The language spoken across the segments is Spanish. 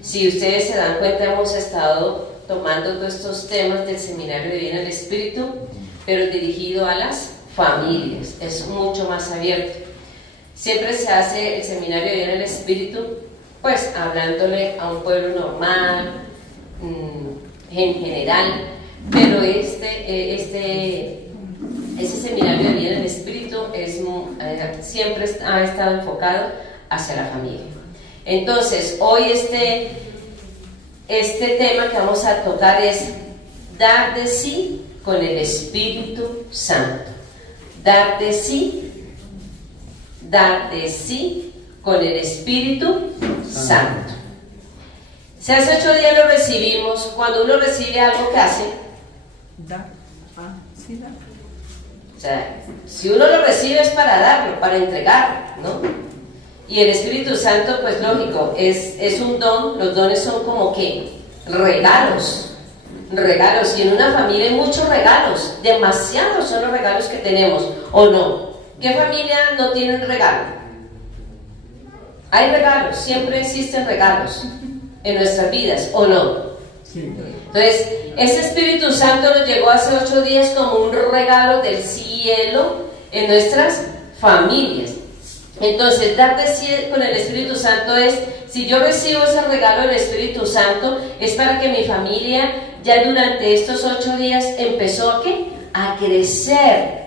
Si ustedes se dan cuenta, hemos estado tomando todos estos temas del Seminario de Vida en el Espíritu, pero dirigido a las familias, es mucho más abierto. Siempre se hace el Seminario de Vida en el Espíritu, pues hablándole a un pueblo normal, en general, pero ese Seminario de Vida en el Espíritu siempre ha estado enfocado hacia la familia. Entonces, hoy este tema que vamos a tocar es dar de sí con el Espíritu Santo. Dar de sí con el Espíritu Santo. Si hace 8 días lo recibimos, cuando uno recibe algo, ¿qué hace? Da. Sí, da. O sea, si uno lo recibe es para darlo, para entregarlo, ¿no? Y el Espíritu Santo, pues lógico, es un don. Los dones son como que regalos, y en una familia hay muchos regalos, demasiados son los regalos que tenemos, ¿o no? ¿Qué familia no tiene un regalo? Hay regalos, siempre existen regalos en nuestras vidas, ¿o no? Sí. Entonces, ese Espíritu Santo nos llegó hace 8 días como un regalo del cielo en nuestras familias. Entonces, dar de sí con el Espíritu Santo es, si yo recibo ese regalo del Espíritu Santo, es para que mi familia ya durante estos 8 días empezó ¿a qué? A crecer.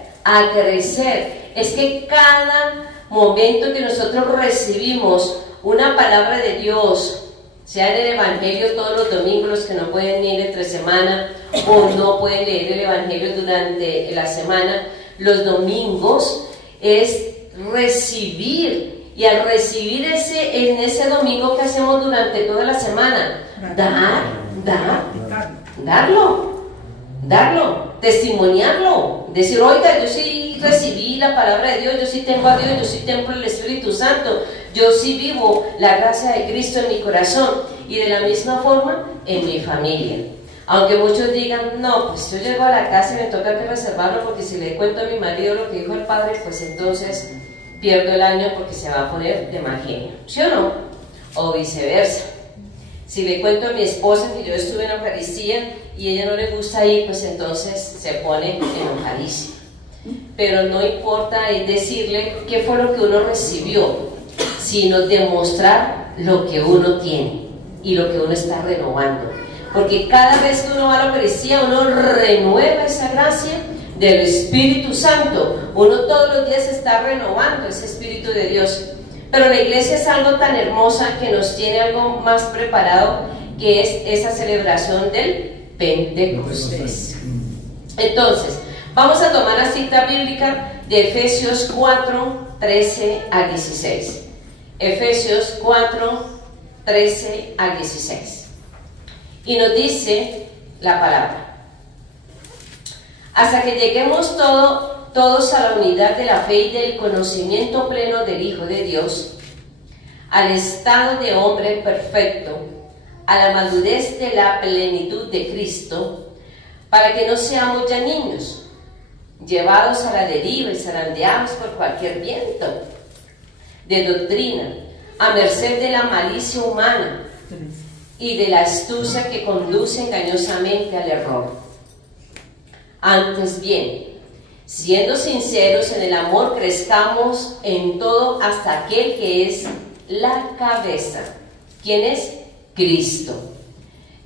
Es que cada momento que nosotros recibimos una palabra de Dios, sea en el Evangelio todos los domingos, los que no pueden ir entre semana o no pueden leer el Evangelio durante la semana, los domingos es recibir, y al recibir en ese domingo que hacemos durante toda la semana, darlo, testimoniarlo, decir, oiga, yo sí recibí la palabra de Dios, yo sí tengo a Dios, yo sí tengo el Espíritu Santo, yo sí vivo la gracia de Cristo en mi corazón, y de la misma forma en mi familia. Aunque muchos digan, no, pues yo llego a la casa y me toca que reservarlo, porque si le cuento a mi marido lo que dijo el padre, pues entonces pierdo el año porque se va a poner de mal genio, ¿sí o no? O viceversa. Si le cuento a mi esposa que yo estuve en la Eucaristía y a ella no le gusta ir, pues entonces se pone enojadísima. Pero no importa, es decirle qué fue lo que uno recibió, sino demostrar lo que uno tiene y lo que uno está renovando. Porque cada vez que uno va a la Eucaristía, uno renueva esa gracia del Espíritu Santo. Uno todos los días está renovando ese Espíritu de Dios. Pero la iglesia es algo tan hermosa que nos tiene algo más preparado, que es esa celebración del Pentecostés. Entonces, vamos a tomar la cita bíblica de Efesios 4, 13 al 16. Efesios 4, 13 al 16. Y nos dice la palabra: hasta que lleguemos todos a la unidad de la fe y del conocimiento pleno del Hijo de Dios, al estado de hombre perfecto, a la madurez de la plenitud de Cristo, para que no seamos ya niños, llevados a la deriva y zarandeados por cualquier viento de doctrina, a merced de la malicia humana y de la astucia que conduce engañosamente al error. Antes bien, siendo sinceros en el amor, crezcamos en todo hasta aquel que es la cabeza. ¿Quién es? Cristo,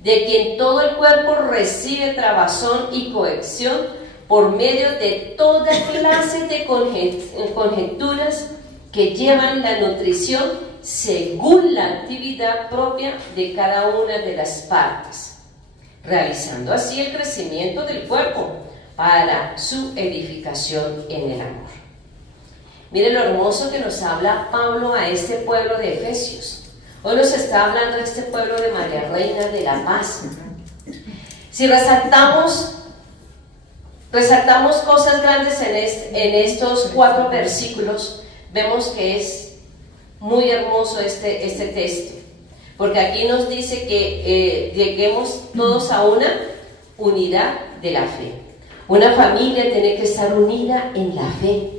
de quien todo el cuerpo recibe trabazón y cohesión por medio de toda clase de conjeturas que llevan la nutrición según la actividad propia de cada una de las partes, realizando así el crecimiento del cuerpo para su edificación en el amor. Miren lo hermoso que nos habla Pablo a este pueblo de Efesios. Hoy nos está hablando de este pueblo de María Reina de la Paz. Si resaltamos cosas grandes en estos 4 versículos, vemos que es muy hermoso este texto, porque aquí nos dice que lleguemos todos a una unidad de la fe. Una familia tiene que estar unida en la fe.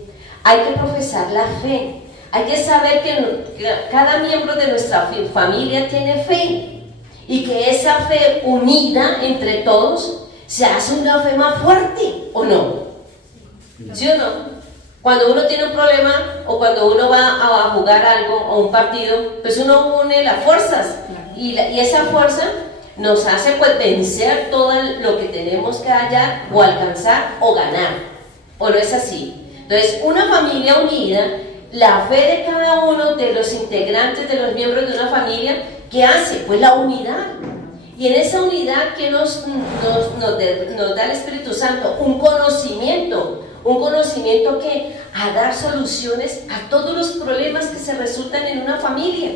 Hay que profesar la fe. Hay que saber que cada miembro de nuestra familia tiene fe y que esa fe unida entre todos se hace una fe más fuerte, ¿o no? ¿Sí o no? Cuando uno tiene un problema o cuando uno va a jugar algo o un partido, pues uno une las fuerzas y esa fuerza nos hace pues vencer todo lo que tenemos que hallar o alcanzar o ganar, ¿o no es así? Entonces, una familia unida, la fe de cada uno de los integrantes, de los miembros de una familia, ¿qué hace? Pues la unidad. Y en esa unidad que nos da el Espíritu Santo, un conocimiento que a dar soluciones a todos los problemas que se resultan en una familia.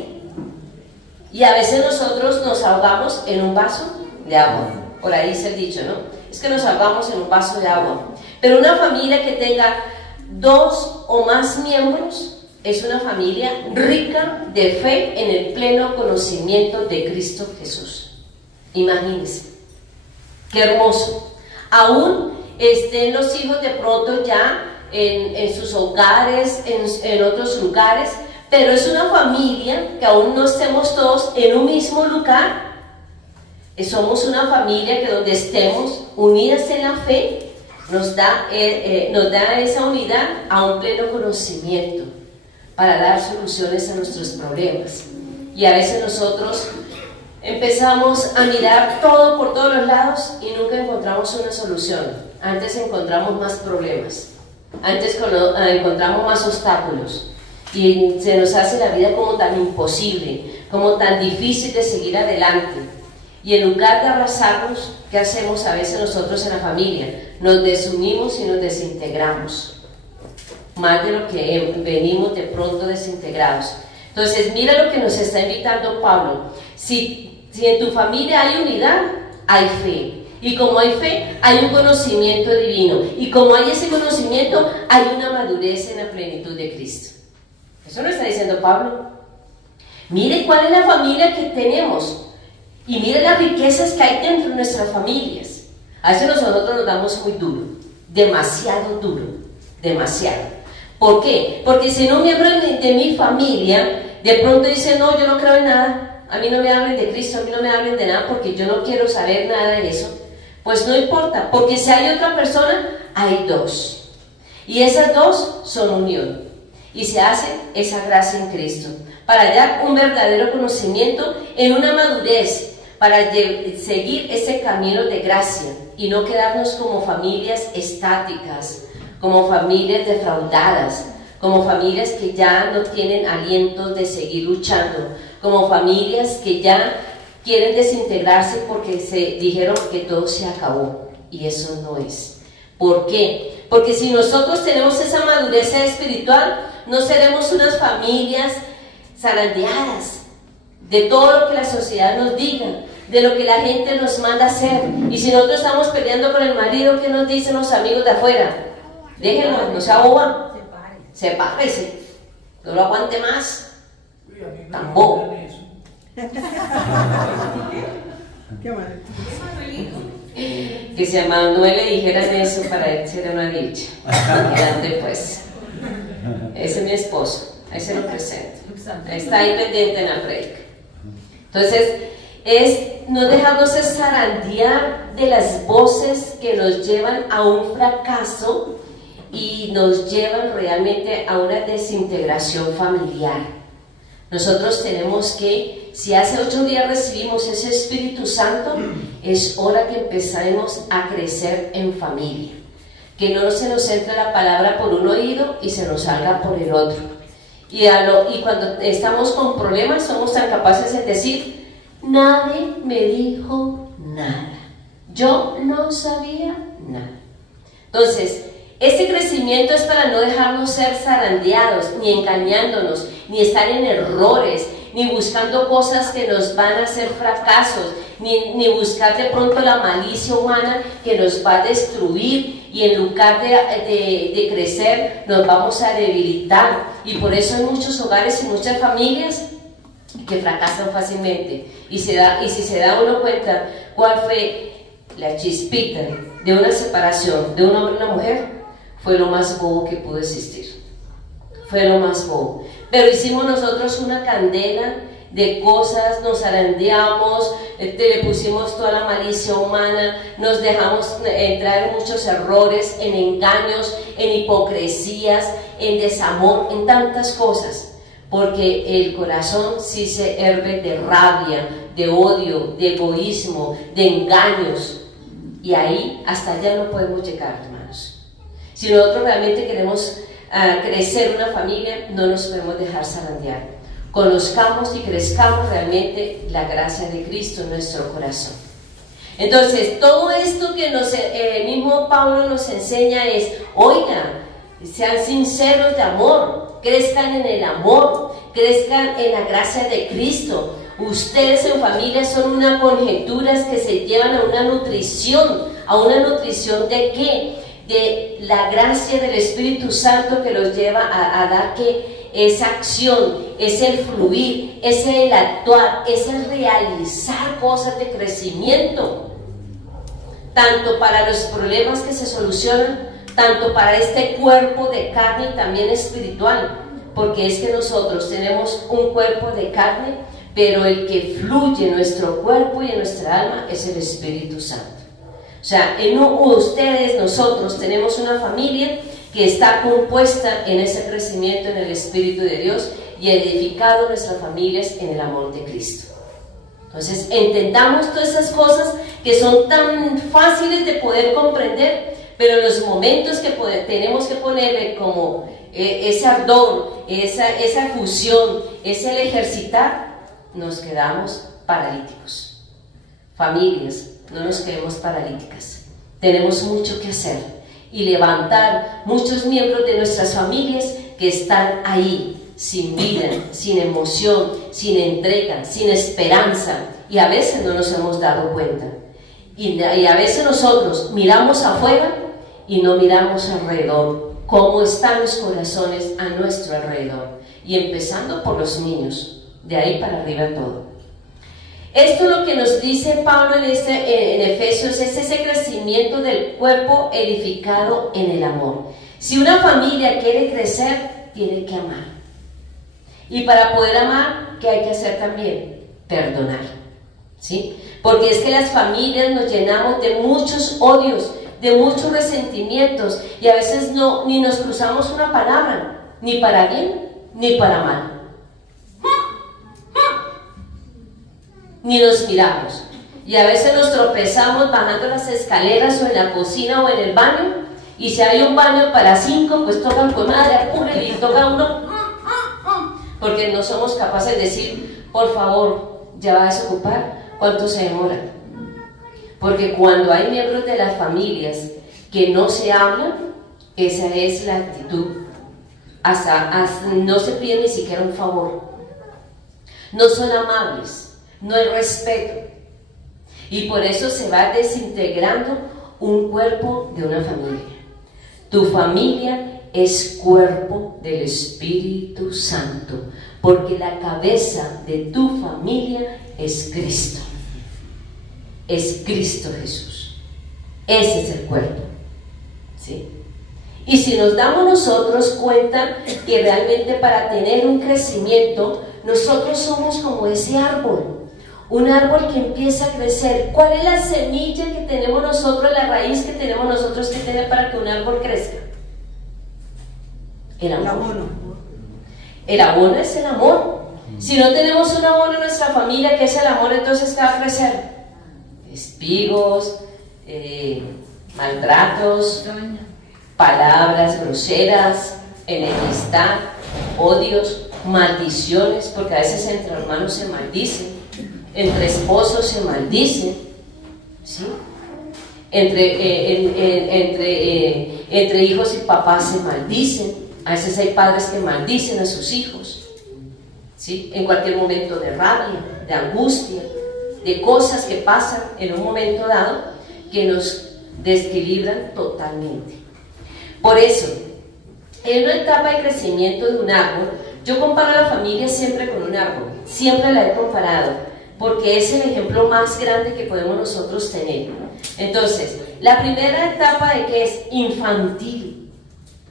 Y a veces nosotros nos ahogamos en un vaso de agua. Por ahí dice el dicho, ¿no? Es que nos ahogamos en un vaso de agua. Pero una familia que tenga 2 o más miembros es una familia rica de fe en el pleno conocimiento de Cristo Jesús. Imagínense, qué hermoso. Aún estén los hijos de pronto ya en sus hogares, en otros lugares, pero es una familia que aún no estemos todos en un mismo lugar. Somos una familia que donde estemos unidas en la fe, nos da esa unidad a un pleno conocimiento para dar soluciones a nuestros problemas. Y a veces nosotros empezamos a mirar todo por todos los lados y nunca encontramos una solución. Antes encontramos más problemas, antes encontramos más obstáculos y se nos hace la vida como tan imposible, como tan difícil de seguir adelante. Y en lugar de abrazarnos, ¿qué hacemos a veces nosotros en la familia? Nos desunimos y nos desintegramos, más de lo que venimos de pronto desintegrados. Entonces mira lo que nos está invitando Pablo. Si en tu familia hay unidad, hay fe. Y como hay fe, hay un conocimiento divino. Y como hay ese conocimiento, hay una madurez en la plenitud de Cristo. Eso lo está diciendo Pablo. Mire cuál es la familia que tenemos. Y mire las riquezas que hay dentro de nuestras familias. A veces nosotros nos damos muy duro, demasiado duro, demasiado. ¿Por qué? Porque si un miembro de mi familia de pronto dice, no, yo no creo en nada, a mí no me hablen de Cristo, a mí no me hablen de nada porque yo no quiero saber nada de eso, pues no importa, porque si hay otra persona, hay 2. Y esas 2 son unión. Y se hace esa gracia en Cristo, para dar un verdadero conocimiento en una madurez, para seguir ese camino de gracia y no quedarnos como familias estáticas, como familias defraudadas, como familias que ya no tienen aliento de seguir luchando, como familias que ya quieren desintegrarse porque se dijeron que todo se acabó, y eso no es. ¿Por qué? Porque si nosotros tenemos esa madurez espiritual, no seremos unas familias zarandeadas de todo lo que la sociedad nos diga, de lo que la gente nos manda hacer. Y si nosotros estamos peleando con el marido, ¿qué nos dicen los amigos de afuera? Déjenlo, no sea boba, sepárese, no lo aguante más, tampoco. Que si a Manuel le dijeran eso, para él sería una dicha. Adelante pues. Ese es mi esposo, ahí se lo presento. Está ahí pendiente en la predica. Entonces, es no dejarnos zarandear de las voces que nos llevan a un fracaso y nos llevan realmente a una desintegración familiar. Nosotros tenemos que, si hace 8 días recibimos ese Espíritu Santo, es hora que empecemos a crecer en familia. Que no se nos entre la palabra por un oído y se nos salga por el otro. Y cuando estamos con problemas, somos tan capaces de decir, nadie me dijo nada, yo no sabía nada. Entonces, este crecimiento es para no dejarnos ser zarandeados, ni engañándonos, ni estar en errores, ni buscando cosas que nos van a hacer fracasos, ni buscar de pronto la malicia humana que nos va a destruir, y en lugar de crecer nos vamos a debilitar. Y por eso hay muchos hogares y muchas familias que fracasan fácilmente. Y si se da uno cuenta cuál fue la chispita de una separación de un hombre y una mujer, fue lo más bobo que pudo existir. Fue lo más bobo. Pero hicimos nosotros una candela de cosas, nos zarandeamos, le pusimos toda la malicia humana, nos dejamos entrar en muchos errores, en engaños, en hipocresías, en desamor, en tantas cosas, porque el corazón sí se herve de rabia, de odio, de egoísmo, de engaños, y ahí hasta allá no podemos llegar, hermanos. Si nosotros realmente queremos crecer una familia, no nos podemos dejar zarandear. Conozcamos y crezcamos realmente la gracia de Cristo en nuestro corazón. Entonces, todo esto que el mismo Pablo nos enseña es, oigan, sean sinceros de amor, crezcan en el amor, crezcan en la gracia de Cristo. Ustedes en familia son unas conjeturas que se llevan a una nutrición ¿de qué? De la gracia del Espíritu Santo que los lleva a dar que esa acción, es el fluir, es el actuar, es el realizar cosas de crecimiento, tanto para los problemas que se solucionan, tanto para este cuerpo de carne y también espiritual, porque es que nosotros tenemos un cuerpo de carne, pero el que fluye en nuestro cuerpo y en nuestra alma es el Espíritu Santo. O sea, nosotros tenemos una familia que está compuesta en ese crecimiento en el Espíritu de Dios y edificado nuestras familias en el amor de Cristo. Entonces, entendamos todas esas cosas que son tan fáciles de poder comprender, pero en los momentos que tenemos que ponerle como ese ardor, esa fusión, ese ejercitar, nos quedamos paralíticos. Familias, no nos quedemos paralíticas. Tenemos mucho que hacer y levantar muchos miembros de nuestras familias que están ahí, sin vida, sin emoción, sin entrega, sin esperanza, y a veces no nos hemos dado cuenta. Y a veces nosotros miramos afuera y no miramos alrededor, cómo están los corazones a nuestro alrededor, y empezando por los niños, de ahí para arriba todo. Esto es lo que nos dice Pablo en Efesios, es ese crecimiento del cuerpo edificado en el amor. Si una familia quiere crecer, tiene que amar. Y para poder amar, ¿qué hay que hacer también? Perdonar. ¿Sí? Porque es que las familias nos llenamos de muchos odios, de muchos resentimientos, y a veces ni nos cruzamos una palabra, ni para bien, ni para mal. Ni nos miramos, y a veces nos tropezamos bajando las escaleras o en la cocina o en el baño, y si hay un baño para 5, pues toca con madre, apúrele, y toca uno, porque no somos capaces de decir, por favor, ya va a desocupar, ¿cuánto se demora? Porque cuando hay miembros de las familias que no se hablan, esa es la actitud, hasta no se pide ni siquiera un favor, no son amables, no hay respeto, y por eso se va desintegrando un cuerpo de una familia. Tu familia es cuerpo del Espíritu Santo, porque la cabeza de tu familia es Cristo. Es Cristo Jesús. Ese es el cuerpo, ¿sí? Y si nos damos nosotros cuenta que realmente para tener un crecimiento, nosotros somos como ese árbol. Un árbol que empieza a crecer. ¿Cuál es la semilla que tenemos nosotros, la raíz que tenemos nosotros que tener para que un árbol crezca? El abono. El abono es el amor. Si no tenemos un abono en nuestra familia, que es el amor, entonces ¿qué va a crecer? Espigos, maltratos, palabras groseras, enemistad, odios, maldiciones, porque a veces entre hermanos se maldicen, entre esposos se maldicen, ¿sí? Entre hijos y papás se maldicen. A veces hay padres que maldicen a sus hijos, ¿sí? En cualquier momento de rabia, de angustia, de cosas que pasan en un momento dado que nos desequilibran totalmente. Por eso, en una etapa de crecimiento de un árbol, yo comparo a la familia siempre con un árbol, siempre la he comparado, porque es el ejemplo más grande que podemos nosotros tener. Entonces, la primera etapa de que es infantil.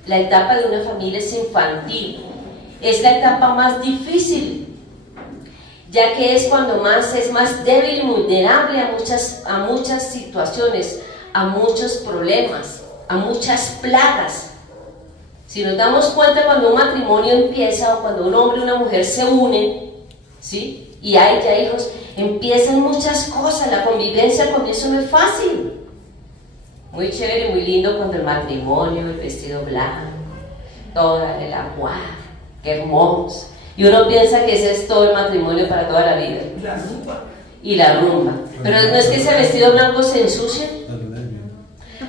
La etapa de una familia es infantil. Es la etapa más difícil, ya que es cuando es más débil y vulnerable a muchas situaciones, a muchos problemas, a muchas plagas. Si nos damos cuenta, cuando un matrimonio empieza o cuando un hombre y una mujer se unen, ¿sí? Y hay ya hijos, empiezan muchas cosas. La convivencia al comienzo no es fácil. Muy chévere, muy lindo cuando el matrimonio, el vestido blanco, todo el agua, qué hermoso. Y uno piensa que ese es todo el matrimonio para toda la vida. La rumba. Y la rumba. Pero no es que ese vestido blanco se ensucie.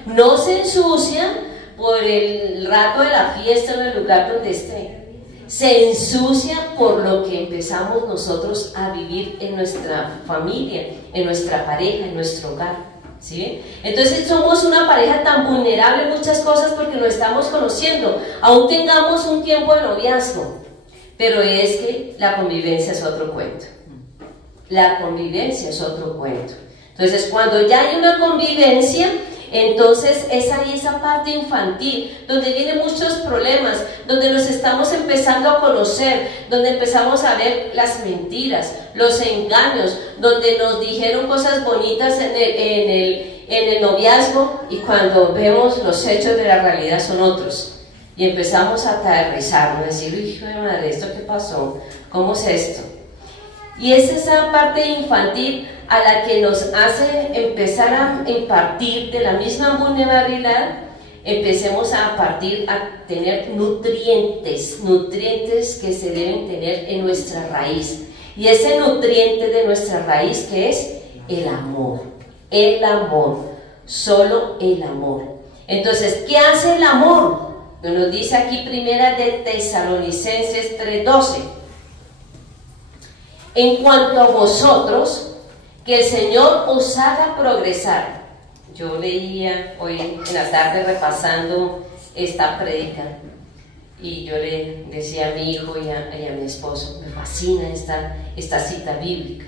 No se ensucia por el rato de la fiesta en el lugar donde esté. Se ensucia por lo que empezamos nosotros a vivir en nuestra familia, en nuestra pareja, en nuestro hogar. ¿Sí? Entonces somos una pareja tan vulnerable en muchas cosas porque nos estamos conociendo. Aún tengamos un tiempo de noviazgo, pero es que la convivencia es otro cuento. La convivencia es otro cuento. Entonces cuando ya hay una convivencia, entonces es ahí esa parte infantil, donde vienen muchos problemas, donde nos estamos empezando a conocer, donde empezamos a ver las mentiras, los engaños, donde nos dijeron cosas bonitas en el noviazgo y cuando vemos los hechos de la realidad son otros. Y empezamos a aterrizar, a decir, hijo de madre, ¿esto qué pasó? ¿Cómo es esto? Y es esa parte infantil a la que nos hace empezar a impartir de la misma vulnerabilidad, empecemos a partir a tener nutrientes que se deben tener en nuestra raíz. Y ese nutriente de nuestra raíz que es el amor, solo el amor. Entonces, ¿qué hace el amor? Nos dice aquí primera de Tesalonicenses 3:12. En cuanto a vosotros, que el Señor os haga progresar. Yo leía hoy en la tarde repasando esta prédica y yo le decía a mi hijo y a mi esposo, me fascina esta cita bíblica,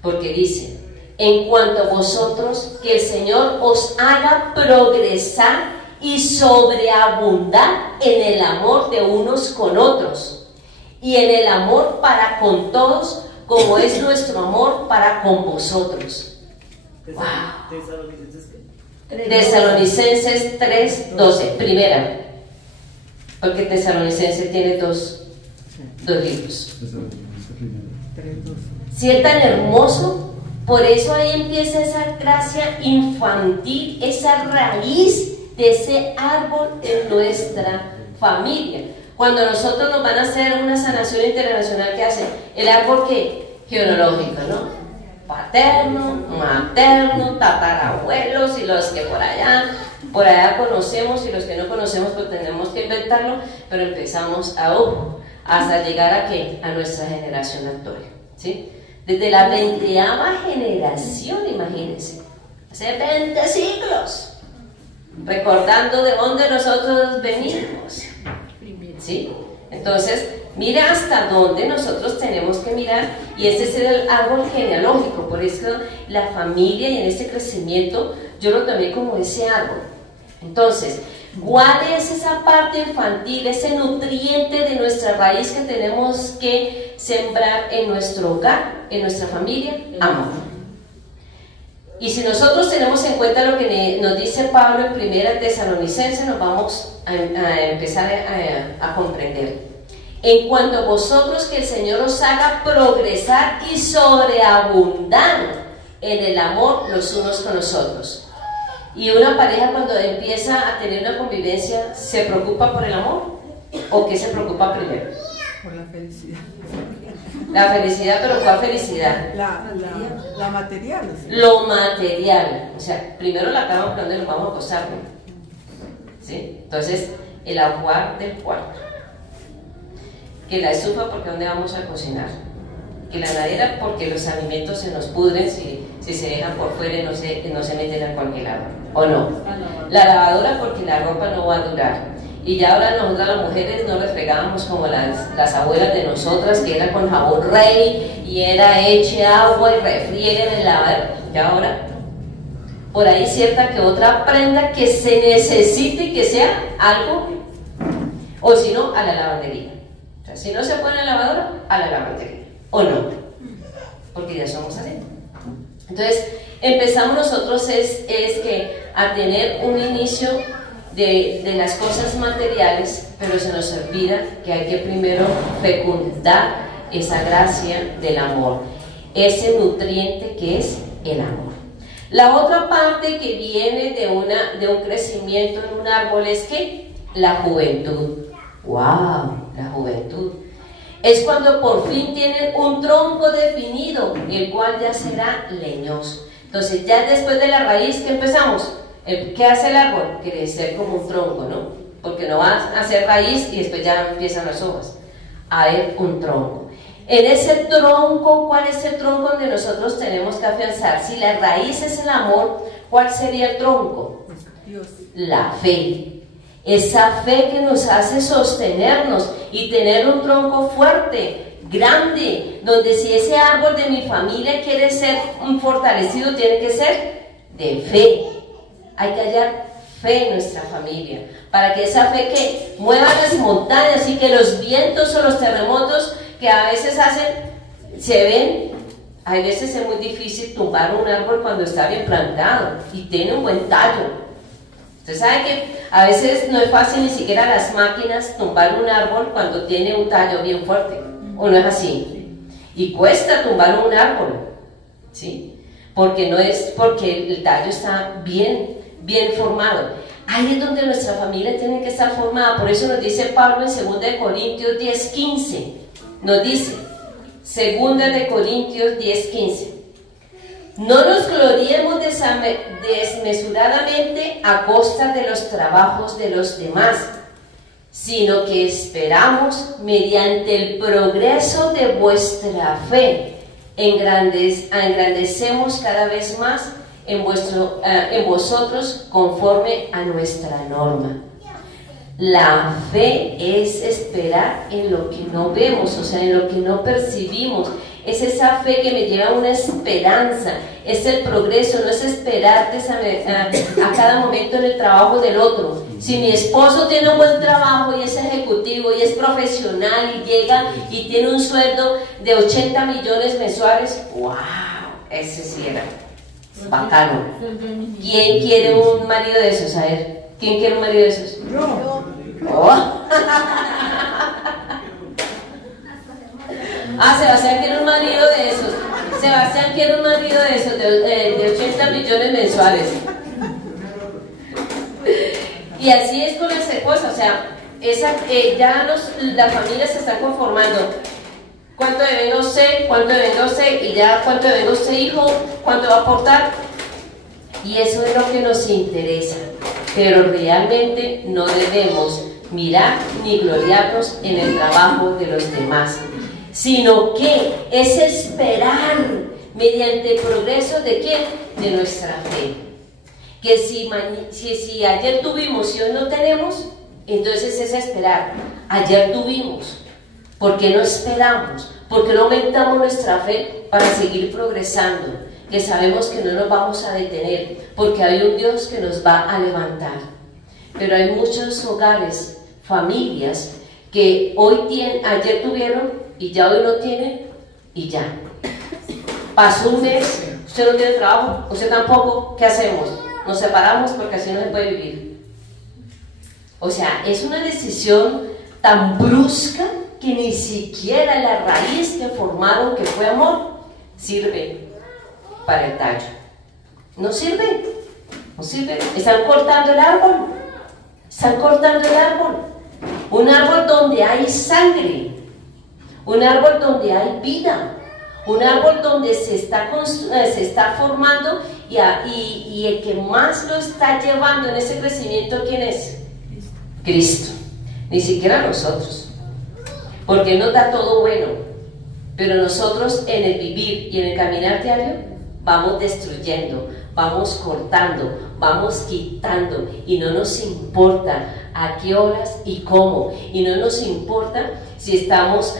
porque dice, en cuanto a vosotros, que el Señor os haga progresar y sobreabundar en el amor de unos con otros y en el amor para con todos, como es nuestro amor para con vosotros. ¡Wow! Tesalonicenses 3:12, primera, porque Tesalonicenses tiene dos libros. Si es tan hermoso, por eso ahí empieza esa gracia infantil, esa raíz de ese árbol en nuestra familia. Cuando nosotros nos van a hacer una sanación internacional, ¿qué hace? El árbol ¿qué? Genealógico, ¿no? Paterno, materno, tatarabuelos y los que por allá conocemos y los que no conocemos pues tenemos que inventarlo, pero empezamos hasta llegar a ¿qué? A nuestra generación actual, ¿sí? Desde la 20ª generación, imagínense, hace 20 siglos, recordando de dónde nosotros venimos. ¿Sí? Entonces, mira hasta dónde nosotros tenemos que mirar, y ese es el árbol genealógico. Por eso la familia y en este crecimiento yo lo tomé como ese árbol. Entonces, ¿cuál es esa parte infantil, ese nutriente de nuestra raíz que tenemos que sembrar en nuestro hogar, en nuestra familia? Amor. Y si nosotros tenemos en cuenta lo que nos dice Pablo en primera Tesalonicenses, nos vamos a empezar a comprender. En cuanto a vosotros, que el Señor os haga progresar y sobreabundar en el amor los unos con los otros. Y una pareja cuando empieza a tener una convivencia, ¿se preocupa por el amor? ¿O qué se preocupa primero? Por la felicidad. La felicidad, pero ¿cuál felicidad? La material. ¿Sí? Lo material. O sea, primero la cama, ¿por dónde nos vamos a acostar? ¿Sí? Entonces, el agua del cuarto. Que la estufa, porque ¿dónde vamos a cocinar? Que la heladera, porque los alimentos se nos pudren si se dejan por fuera y no se meten a cualquier lado. ¿O no? La lavadora, porque la ropa no va a durar. Y ya ahora nosotras las mujeres no refregábamos como las abuelas de nosotras, que era con jabón rey y era eche agua y refrieguen el lavadero. Ya ahora por ahí cierta que otra prenda que se necesite que sea algo, o si no, a la lavandería. O sea, si no se pone en la lavadora, a la lavandería, o no, porque ya somos así. Entonces, empezamos nosotros que a tener un inicio de las cosas materiales, pero se nos olvida que hay que primero fecundar esa gracia del amor, ese nutriente que es el amor. La otra parte que viene de un crecimiento en un árbol es que la juventud. ¡Wow! La juventud es cuando por fin tienen un tronco definido, el cual ya será leñoso. Entonces, ya después de la raíz, ¿qué empezamos? ¿Qué hace el árbol? Crecer como un tronco, ¿no? Porque no va a hacer raíz y después ya empiezan las hojas. A ver, un tronco. En ese tronco, ¿cuál es el tronco donde nosotros tenemos que afianzar? Si la raíz es el amor, ¿cuál sería el tronco? Dios. La fe. Esa fe que nos hace sostenernos y tener un tronco fuerte, grande, donde si ese árbol de mi familia quiere ser fortalecido, tiene que ser de fe. Hay que hallar fe en nuestra familia, para que esa fe que mueva las montañas y que los vientos o los terremotos que a veces se ven, a veces es muy difícil tumbar un árbol cuando está bien plantado y tiene un buen tallo. Usted sabe que a veces no es fácil ni siquiera las máquinas tumbar un árbol cuando tiene un tallo bien fuerte, ¿o no es así? Y cuesta tumbar un árbol, ¿sí? Porque no es porque el tallo está bien formado. Ahí es donde nuestra familia tiene que estar formada. Por eso nos dice Pablo en 2 Corintios 10:15. Nos dice, 2 Corintios 10:15. No nos gloriemos desmesuradamente a costa de los trabajos de los demás, sino que esperamos mediante el progreso de vuestra fe, engrandecemos cada vez más en vosotros conforme a nuestra norma. La fe es esperar en lo que no vemos, o sea, en lo que no percibimos. Es esa fe que me lleva a una esperanza, es el progreso, no es esperarte a cada momento en el trabajo del otro. Si mi esposo tiene un buen trabajo y es ejecutivo y es profesional y llega y tiene un sueldo de 80 millones mensuales, ¡wow! Ese sí era bacano. ¿Quién quiere un marido de esos? A ver, ¿quién quiere un marido de esos? Yo. Oh. Sebastián quiere un marido de esos. Sebastián quiere un marido de esos, de 80 millones mensuales. Y así es con las cosas, o sea, las familias se están conformando. ¿Cuánto devenga usted? ¿Cuánto devenga usted? Y ya, ¿cuánto devenga usted, hijo? ¿Cuánto va a aportar? Y eso es lo que nos interesa. Pero realmente no debemos mirar ni gloriarnos en el trabajo de los demás, sino que es esperar mediante el progreso de ¿quién? De nuestra fe. Que si ayer tuvimos y hoy no tenemos, entonces es esperar. Ayer tuvimos, ¿por qué no esperamos? ¿Por qué no aumentamos nuestra fe para seguir progresando? Que sabemos que no nos vamos a detener, porque hay un Dios que nos va a levantar. Pero hay muchos hogares, familias, que ayer tuvieron y ya hoy no tienen y ya. Pasó un mes, usted no tiene trabajo, usted tampoco, ¿qué hacemos? Nos separamos porque así no se puede vivir. O sea, es una decisión tan brusca que ni siquiera la raíz que formaron, que fue amor, sirve para el tallo. No sirve, no sirve. Están cortando el árbol, están cortando el árbol. Un árbol donde hay sangre, un árbol donde hay vida, un árbol donde se está formando y el que más lo está llevando en ese crecimiento, ¿quién es? Cristo. Ni siquiera nosotros, porque Él nos da todo bueno, pero nosotros en el vivir y en el caminar diario vamos destruyendo, vamos cortando, vamos quitando, y no nos importa a qué horas y cómo, y no nos importa si estamos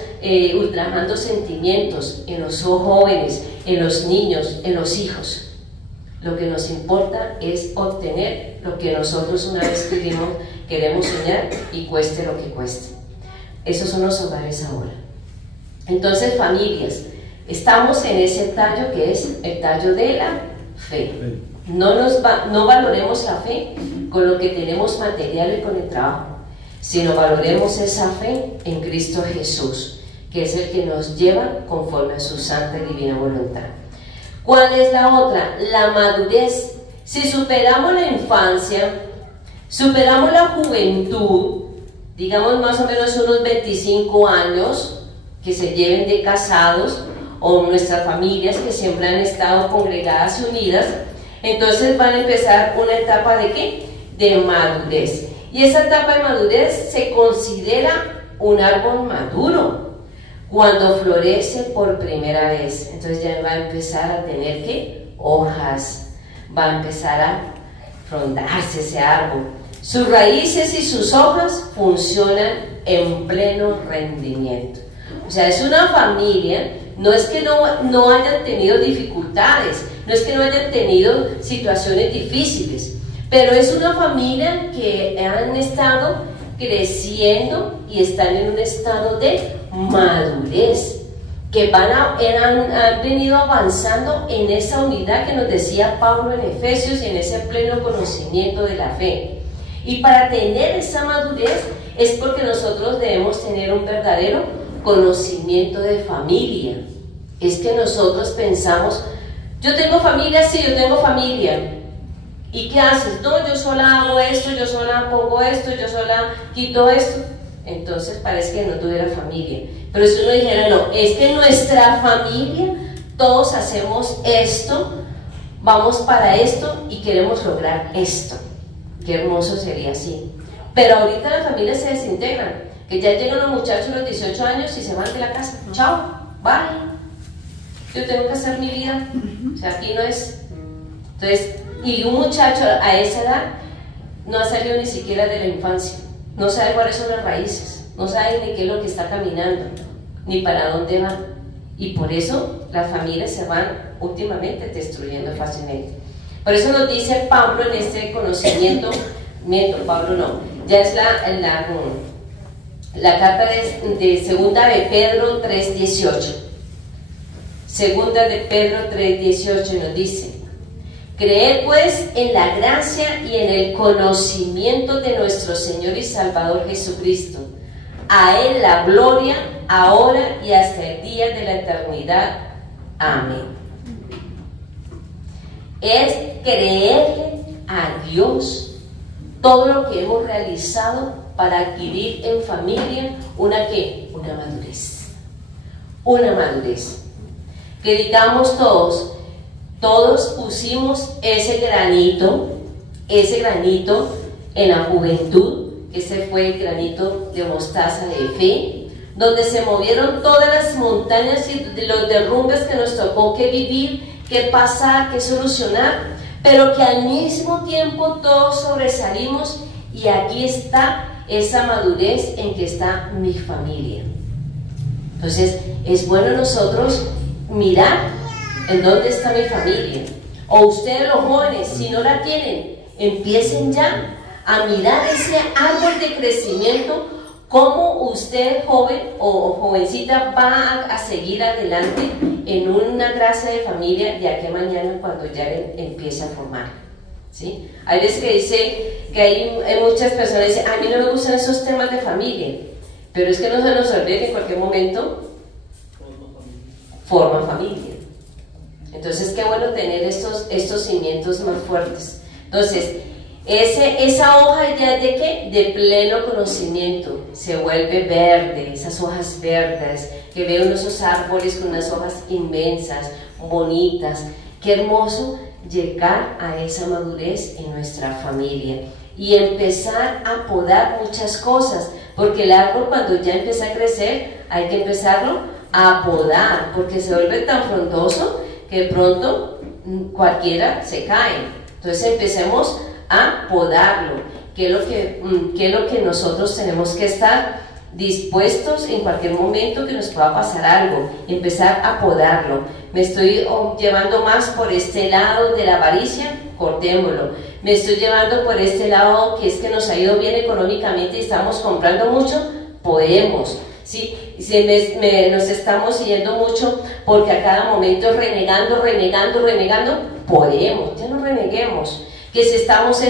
ultrajando sentimientos en los jóvenes, en los niños, en los hijos. Lo que nos importa es obtener lo que nosotros una vez queremos soñar y cueste lo que cueste. Esos son los hogares ahora. Entonces, familias, estamos en ese tallo que es el tallo de la fe. No valoremos la fe con lo que tenemos material y con el trabajo, sino valoremos esa fe en Cristo Jesús, que es el que nos lleva conforme a su santa y divina voluntad. ¿Cuál es la otra? La madurez. Si superamos la infancia, superamos la juventud, digamos más o menos unos 25 años, que se lleven de casados, o nuestras familias que siempre han estado congregadas y unidas, entonces van a empezar una etapa ¿de qué? De madurez. Y esa etapa de madurez se considera un árbol maduro cuando florece por primera vez. Entonces ya va a empezar a tener ¿qué? Hojas, va a empezar a frondarse ese árbol. Sus raíces y sus hojas funcionan en pleno rendimiento. O sea, es una familia, no es que no hayan tenido dificultades, no es que no hayan tenido situaciones difíciles, pero es una familia que han estado creciendo y están en un estado de madurez, que han venido avanzando en esa unidad que nos decía Pablo en Efesios y en ese pleno conocimiento de la fe. Y para tener esa madurez es porque nosotros debemos tener un verdadero conocimiento de familia. Es que nosotros pensamos, yo tengo familia, sí, yo tengo familia. ¿Y qué haces? No, yo sola hago esto, yo sola pongo esto, yo sola quito esto. Entonces parece que no tuviera familia. Pero si uno dijera, no, es que nuestra familia, todos hacemos esto, vamos para esto y queremos lograr esto. Qué hermoso sería así. Pero ahorita las familias se desintegran, que ya llegan los muchachos a los 18 años y se van de la casa. Chao, bye. Yo tengo que hacer mi vida. O sea, aquí no es. Entonces, y un muchacho a esa edad no ha salido ni siquiera de la infancia, no sabe cuáles son las raíces, no sabe ni qué es lo que está caminando, ni para dónde va. Y por eso las familias se van últimamente destruyendo fácilmente. Por eso nos dice Pablo en este conocimiento, Pablo no, ya es la carta de segunda de Pedro 3:18. Segunda de Pedro 3:18 nos dice: creed pues en la gracia y en el conocimiento de nuestro Señor y Salvador Jesucristo. A Él la gloria, ahora y hasta el día de la eternidad. Amén. Es creerle a Dios todo lo que hemos realizado para adquirir en familia una madurez. Una madurez. Que digamos todos pusimos ese granito en la juventud, ese fue el granito de mostaza de fe, donde se movieron todas las montañas y los derrumbes que nos tocó que vivir, que pasar, que solucionar, pero que al mismo tiempo todos sobresalimos, y aquí está esa madurez en que está mi familia. Entonces es bueno nosotros mirar en dónde está mi familia. O ustedes los jóvenes, si no la tienen, empiecen ya a mirar ese árbol de crecimiento, cómo usted joven o jovencita va a seguir adelante en una gracia de familia de aquí a mañana cuando ya empiece a formar, ¿sí? Hay veces que dice que hay muchas personas que dicen, a mí no me gustan esos temas de familia, pero es que no se nos olvide que en cualquier momento forma familia. Entonces qué bueno tener estos cimientos más fuertes. Entonces esa hoja ya de ¿qué? De pleno conocimiento, se vuelve verde, esas hojas verdes, que veo esos árboles con unas hojas inmensas, bonitas. Qué hermoso llegar a esa madurez en nuestra familia y empezar a podar muchas cosas, porque el árbol cuando ya empieza a crecer hay que empezarlo a podar, porque se vuelve tan frondoso que de pronto cualquiera se cae. Entonces empecemos a podarlo, que es lo que nosotros tenemos que estar dispuestos en cualquier momento que nos pueda pasar algo, empezar a podarlo. Me estoy llevando más por este lado de la avaricia, cortémoslo. Me estoy llevando por este lado que es que nos ha ido bien económicamente y estamos comprando mucho, podemos. ¿Sí? Nos estamos yendo mucho porque a cada momento renegando, podemos, ya no reneguemos. Que si estamos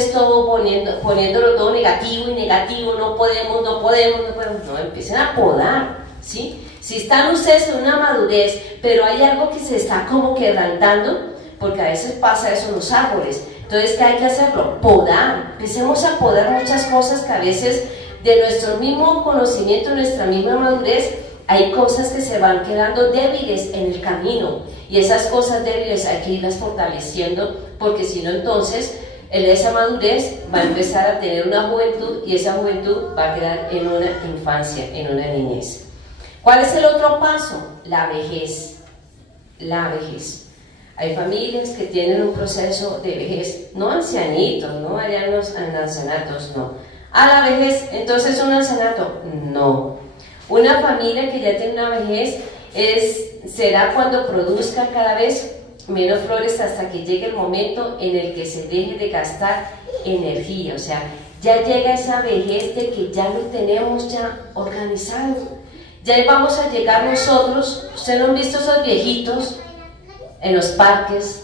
poniéndolo todo negativo y negativo, no podemos, no, empiecen a podar, ¿sí? Si están ustedes en una madurez, pero hay algo que se está como quebrantando, porque a veces pasa eso en los árboles, entonces ¿qué hay que hacerlo? Podar, empecemos a podar muchas cosas que a veces de nuestro mismo conocimiento, nuestra misma madurez, hay cosas que se van quedando débiles en el camino, y esas cosas débiles hay que irlas fortaleciendo, porque si no entonces esa madurez va a empezar a tener una juventud y esa juventud va a quedar en una infancia, en una niñez. ¿Cuál es el otro paso? La vejez. La vejez. Hay familias que tienen un proceso de vejez, no ancianitos, no allá en los ancianatos, no. A la vejez, entonces un ancianato, no. Una familia que ya tiene una vejez será cuando produzca cada vez menos flores hasta que llegue el momento en el que se deje de gastar energía, o sea, ya llega esa vejez de que ya lo tenemos ya organizado, ya vamos a llegar nosotros. ¿Ustedes no han visto esos viejitos en los parques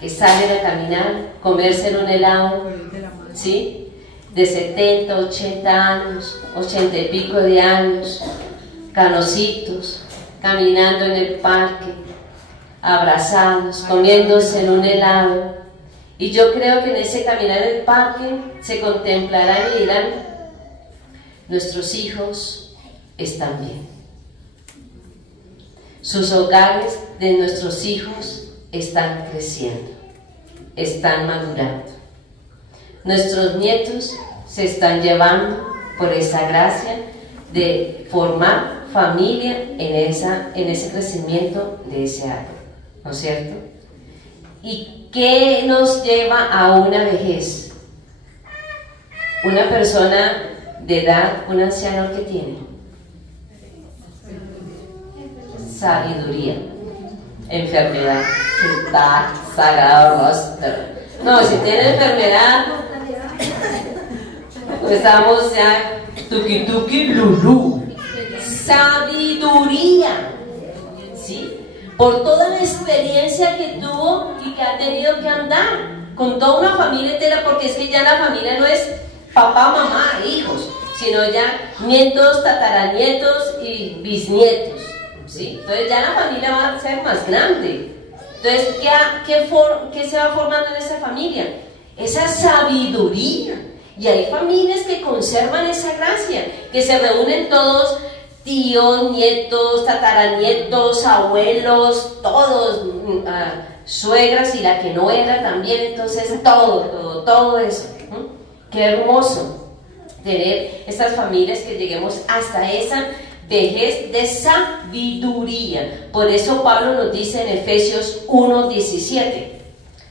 que salen a caminar, comerse en un helado, ¿sí? De 70, 80 años, 80 y pico de años, canositos, caminando en el parque, abrazados, comiéndose en un helado? Y yo creo que en ese caminar en el parque se contemplarán y dirán: nuestros hijos están bien, sus hogares de nuestros hijos están creciendo, están madurando, nuestros nietos se están llevando por esa gracia de formar familia en ese crecimiento de ese árbol, ¿no es cierto? ¿Y qué nos lleva a una vejez? Una persona de edad, un anciano, que tiene sabiduría, enfermedad, que está sagrado rostro. No, si tiene enfermedad, pues estamos ya tuki lulú. Sabiduría, ¿sí? Por toda la experiencia que tuvo y que ha tenido que andar con toda una familia entera, porque es que ya la familia no es papá, mamá, hijos, sino ya nietos, tataranietos y bisnietos, ¿sí? Entonces ya la familia va a ser más grande. Entonces, ¿qué se va formando en esa familia? Esa sabiduría. Y hay familias que conservan esa gracia, que se reúnen todos, tíos, nietos, tataranietos, abuelos, todos, suegras y la que no era también, entonces todo eso. Qué hermoso tener estas familias, que lleguemos hasta esa vejez de sabiduría. Por eso Pablo nos dice en Efesios 1:17,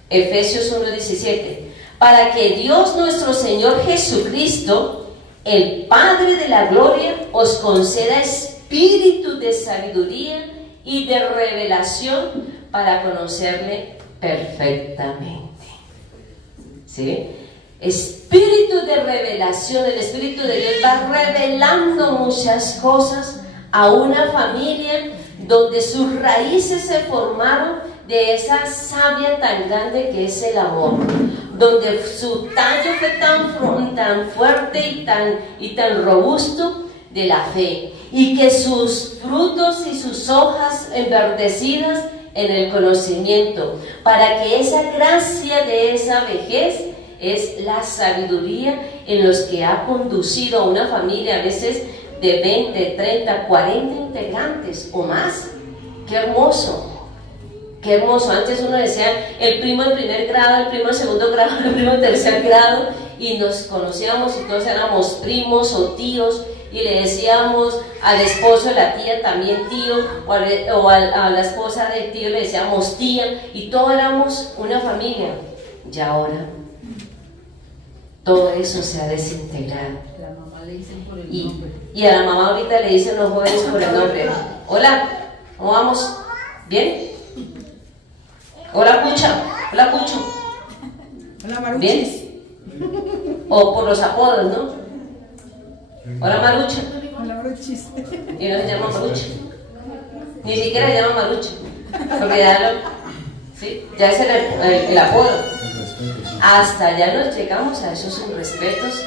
Efesios 1:17, para que Dios nuestro Señor Jesucristo, el Padre de la gloria, os conceda espíritu de sabiduría y de revelación para conocerle perfectamente. ¿Sí? Espíritu de revelación. El Espíritu de Dios va revelando muchas cosas a una familia donde sus raíces se formaron de esa savia tan grande que es el amor, donde su tallo fue tan fuerte y tan robusto de la fe, y que sus frutos y sus hojas enverdecidas en el conocimiento, para que esa gracia de esa vejez es la sabiduría en los que ha conducido a una familia, a veces de 20, 30, 40 integrantes o más. ¡Qué hermoso! Qué hermoso. Antes uno decía el primo de primer grado, el primo de segundo grado, el primo de tercer grado, y nos conocíamos y todos éramos primos o tíos, y le decíamos al esposo de la tía también tío, o a la esposa del tío le decíamos tía, y todos éramos una familia. Y ahora todo eso se ha desintegrado. La mamá le dicen por el Y, nombre. y a la mamá ahorita le dicen los jóvenes por el nombre. Hola, ¿cómo vamos? ¿Bien? Hola, Pucha. Hola, Pucho. Hola, Maruchis. ¿Bien? O por los apodos, ¿no? Hola, Marucha. Hola, Maruchis. Y no se llama Marucha. Ni siquiera se llama Marucha. Porque ¿sí? Ya es el apodo. Hasta allá nos llegamos a esos irrespetos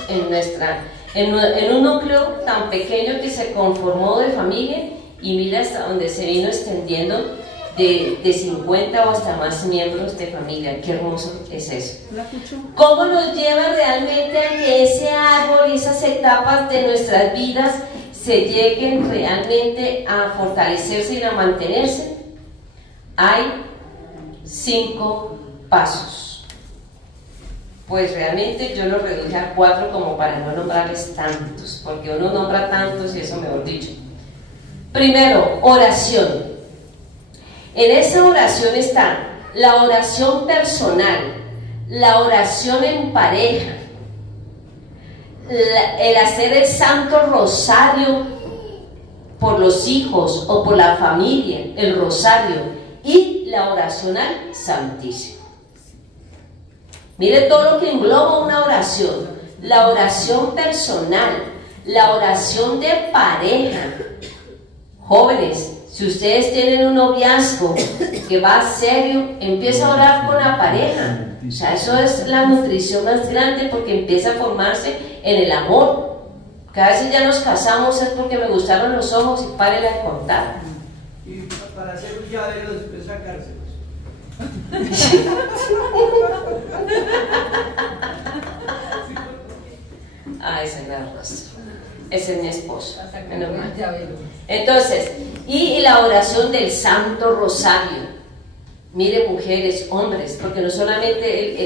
en un núcleo tan pequeño que se conformó de familia, y mira hasta donde se vino extendiendo de 50 o hasta más miembros de familia. Qué hermoso es eso. Hola, Pucho. ¿Cómo nos lleva realmente a que ese árbol y esas etapas de nuestras vidas se lleguen realmente a fortalecerse y a mantenerse? Hay 5 pasos. Pues realmente yo lo reduje a 4 como para no nombrarles tantos, porque uno nombra tantos y eso mejor dicho. Primero, oración. En esa oración está la oración personal, la oración en pareja, el hacer el Santo Rosario por los hijos o por la familia, el rosario, y la oración al Santísimo. Mire todo lo que engloba una oración: la oración personal, la oración de pareja. Jóvenes, si ustedes tienen un noviazgo que va serio, empieza a orar con la pareja. O sea, eso es la nutrición más grande, porque empieza a formarse en el amor. Cada vez que ya nos casamos es porque me gustaron los ojos y párela de contar. Y para hacer un llavero después sacárselos. Ah, ese es el rostro. Ese es mi esposo. Menos mal. Ya veo. Entonces, y la oración del Santo Rosario. Mire, mujeres, hombres, porque no solamente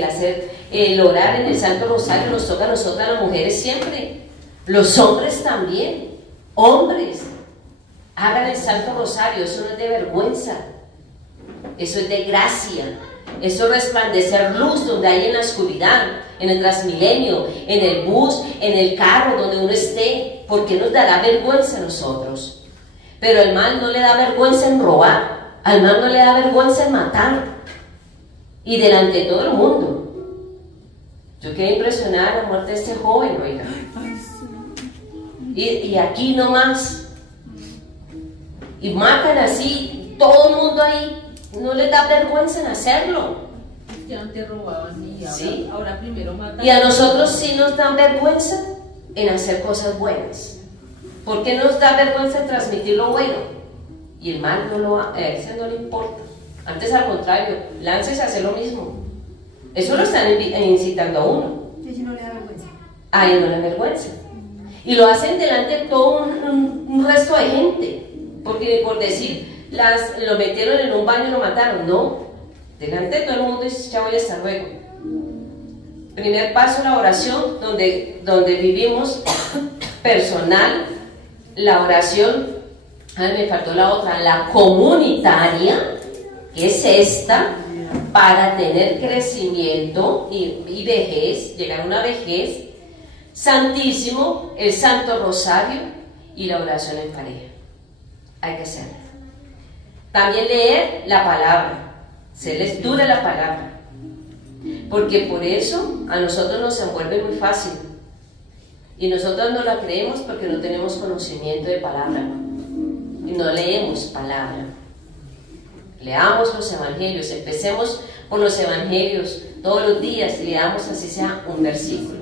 el orar en el Santo Rosario nos toca a nosotras las mujeres siempre, los hombres también. Hombres, hagan el Santo Rosario. Eso no es de vergüenza, eso es de gracia. Eso es resplandecer luz donde hay en la oscuridad, en el Transmilenio, en el bus, en el carro, donde uno esté. Porque nos dará vergüenza a nosotros. Pero al mal no le da vergüenza en robar, al mal no le da vergüenza en matar, y delante de todo el mundo. Yo quedé impresionada de la muerte de este joven, oiga. Y aquí nomás, y matan así, todo el mundo ahí. No les da vergüenza en hacerlo. Ya antes robaban y ahora, ¿Sí? ahora primero matan. Y a nosotros sí nos dan vergüenza en hacer cosas buenas. ¿Por qué nos da vergüenza en transmitir lo bueno? Y el mal a ese no le importa. Antes, al contrario, láncese a hacer lo mismo. Eso lo están incitando a uno. ¿Y si no le da vergüenza? A él no le da vergüenza. Y lo hacen delante de todo un resto de gente. Porque por decir, lo metieron en un baño y lo mataron. No, delante de todo el mundo dice: ya voy, hasta luego. Primer paso, la oración, donde vivimos personal, la oración, me faltó la otra, la comunitaria, que es esta, para tener crecimiento y vejez, llegar a una vejez. Santísimo, el Santo Rosario y la oración en pareja. Hay que hacerlo. También leer la palabra, se lectura la palabra, porque por eso a nosotros nos envuelve muy fácil, y nosotros no la creemos porque no tenemos conocimiento de palabra y no leemos palabra. Leamos los evangelios, empecemos por los evangelios todos los días, leamos así sea un versículo.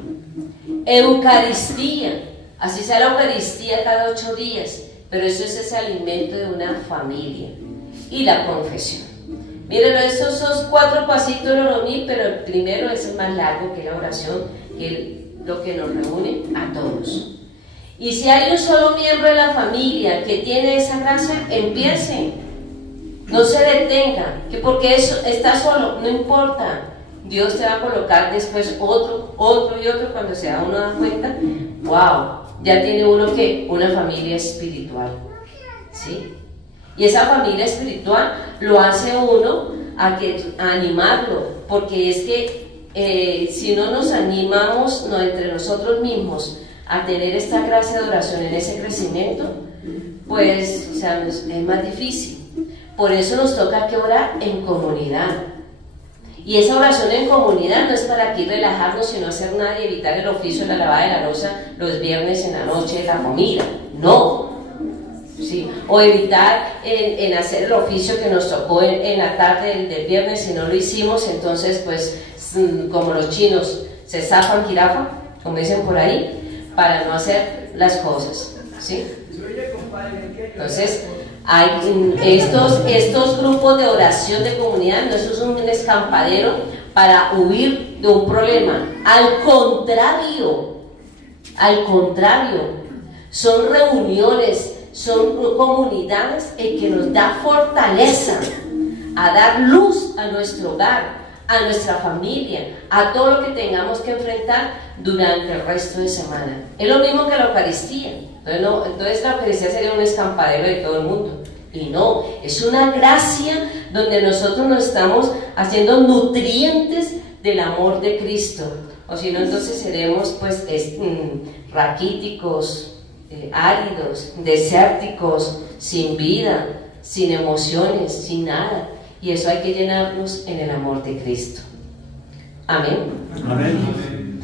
Eucaristía, así sea la Eucaristía cada 8 días, pero eso es ese alimento de una familia. Y la confesión. Miren, esos 4 pasitos lo reuní, pero el primero es el más largo, que es la oración, que es lo que nos reúne a todos. Y si hay un solo miembro de la familia que tiene esa gracia, empiece. No se detenga, que porque eso está solo, no importa. Dios te va a colocar después otro y otro, cuando se da uno da cuenta, wow, ya tiene uno que una familia espiritual, ¿sí? Y esa familia espiritual lo hace uno a animarlo, porque es que si no nos animamos entre nosotros mismos a tener esta gracia de oración en ese crecimiento, pues, o sea, es más difícil. Por eso nos toca que orar en comunidad. Y esa oración en comunidad no es para aquí relajarnos y no hacer nada y evitar el oficio de la lavada de la loza los viernes en la noche de la comida. No. Sí. O evitar en hacer el oficio que nos tocó en la tarde del viernes. Si no lo hicimos, entonces pues como los chinos se zafan jirafa, como dicen por ahí, para no hacer las cosas. ¿Sí? Entonces hay estos grupos de oración de comunidad, no es un escampadero para huir de un problema. Al contrario, son reuniones, son comunidades en que nos da fortaleza a dar luz a nuestro hogar, a nuestra familia, a todo lo que tengamos que enfrentar durante el resto de semana. Es lo mismo que la Eucaristía. Entonces la Eucaristía sería un escampadero de todo el mundo. Y no, es una gracia donde nosotros nos estamos haciendo nutrientes del amor de Cristo. O si no, entonces seremos pues raquíticos, áridos, desérticos, sin vida, sin emociones, sin nada. Y eso hay que llenarnos en el amor de Cristo. Amén. Amén.